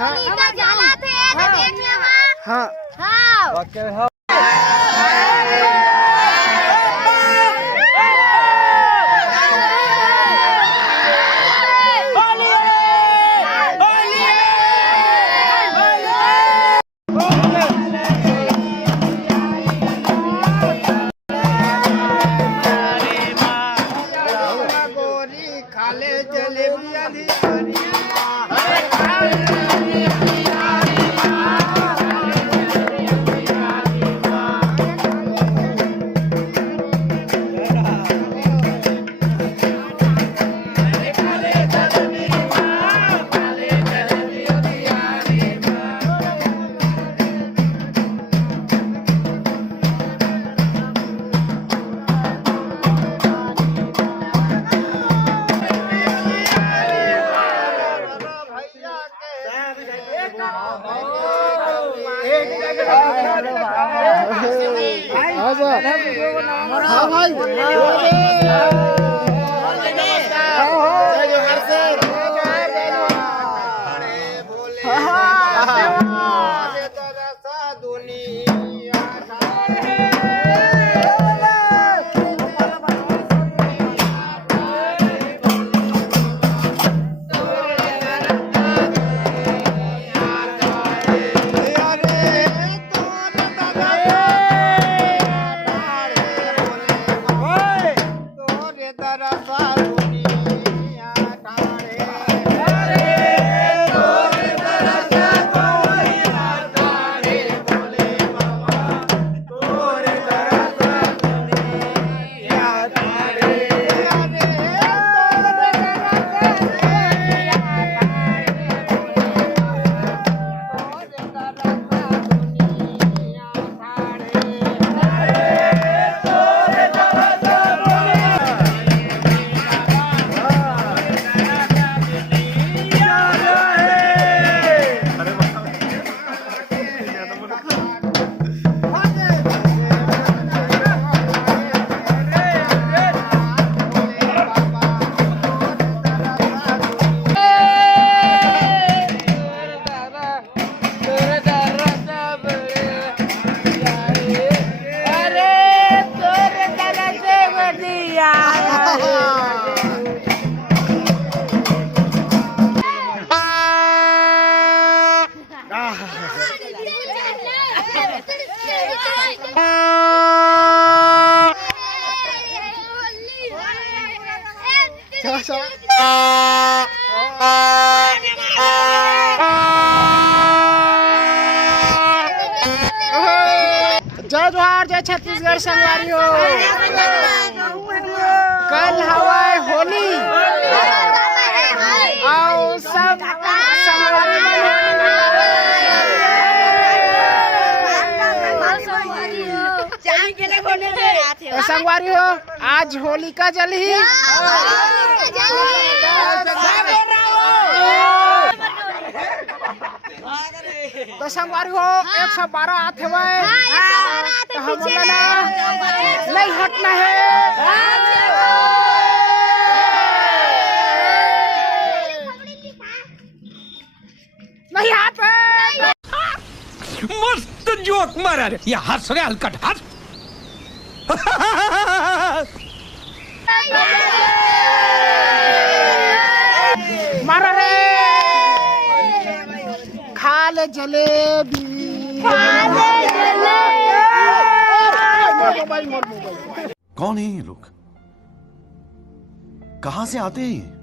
होलिका जला थे तो देख लेवा। हाँ हाँ ओके हाँ हाँ भाई जय जोहार जय छत्तीसगढ़ संगवारी हो। कल हवाए होली आओ सब संगवारी संगवारी हो। आज होलिका जली तो संगवारी हो 112 आते हुए हम नहीं हटना है। नहीं हाथ मस्त जोक मारा रे या हंस रे हलकट हंस मारा रे खा ले जलेबी कौन है ये लोग? कहां से आते हैं ये?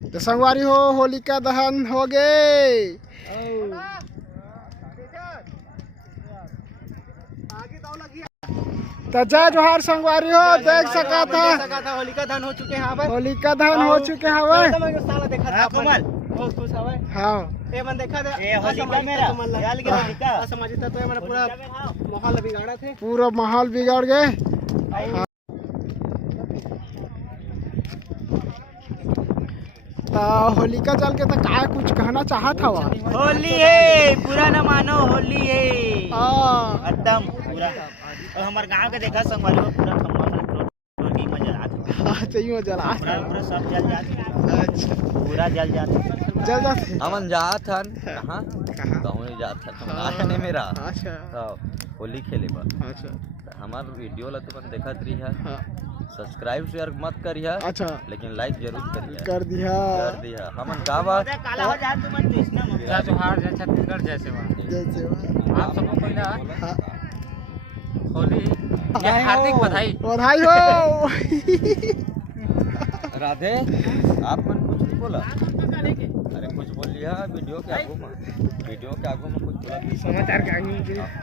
तो संगवारी हो होलिका दहन हो गए। तो जय जोहार संगवारी हो। देख सका था होलिका दहन हो चुके हैं। होलिका दहन हो चुके हैं। बहुत खुश हवे हाँ ए मन देखा दे ए होलिका मेरा याल के होलिका असमाजिता तो मैंने पूरा माहौल बिगाड़ा थे पूरा माहौल बिगाड़ गए। होलिका चल के तो का कुछ कहना चाहत हवा? होली है पूरा न मानो होली है हाँ एकदम पूरा। और हमार गांव के देखा संगवारी में पूरा खम्मा में टोटी में जला चाहिए जला पूरा पूरा सब जल जाते अच्छा पूरा जल जाते जल जाते हमन जात हन कहाँ गाँव में जात हन हम आया नहीं मेरा अच्छा तो होली खेले बा अच्छा हमार वीडियो ला तुमन देखत रही है हाँ सब्सक्राइब शेयर मत करिए अच्छा लेकिन लाइक जरूर करिए कर दिया कर दिया हमन का बात काला हो जाए तुम कृष्णा में जोहार जय छत्तीसगढ़ जैसे जैसे आप सबको पहला हाँ होली की हार्दिक बधाई। बधाई हो। राधे आप मन कुछ नहीं बोला अरे कुछ बोल लिया वीडियो के आगू में कुछ बोला समाचार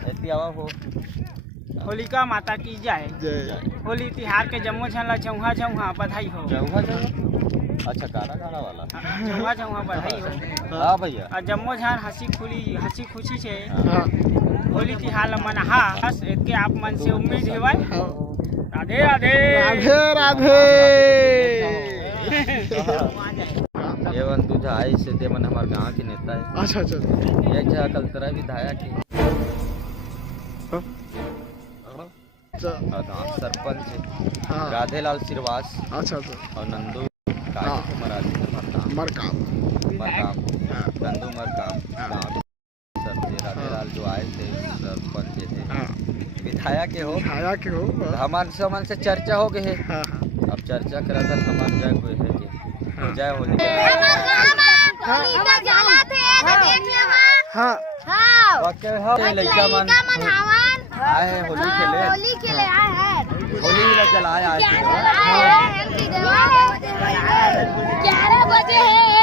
ऐसी आवा हो होलिका माता की जय। जय होली तिहार के जम्मो झन ला चौहा चौहा बधाई हो। जौहा अच्छा काला वाला चौहा चौहा बधाई हो। हाँ भैया और जम्मो झन हंसी खुशी से हाँ होली तिहार ला मनाहा बस एके आप मन से उम्मीद हेवय। हाँ राधे राधे राधे राधे। ये वन तुझा आई से ते मन हमार गांव के नेता है अच्छा अच्छा ये जगह कलतरा विधायक है और गांव सरपंच है हाँ राधेलाल श्रीवास अच्छा अच्छा और नंदू हाँ। मरकाम मरकाम नंदू मरकाम गांव राधेलाल जो आए थे सरपंच थे हाँ विधायक के हो आया के हो हमारे से चर्चा हो गए है हाँ अब चर्चा करा था हमारे जय हुए है कि हो जाए होली होलिका जला थे तो देख लेवा हाँ हाँ लड़का मन हवन आए हैं होली खेले होली खेले आए हैं होली ला चलाए आए थे 11 बजे है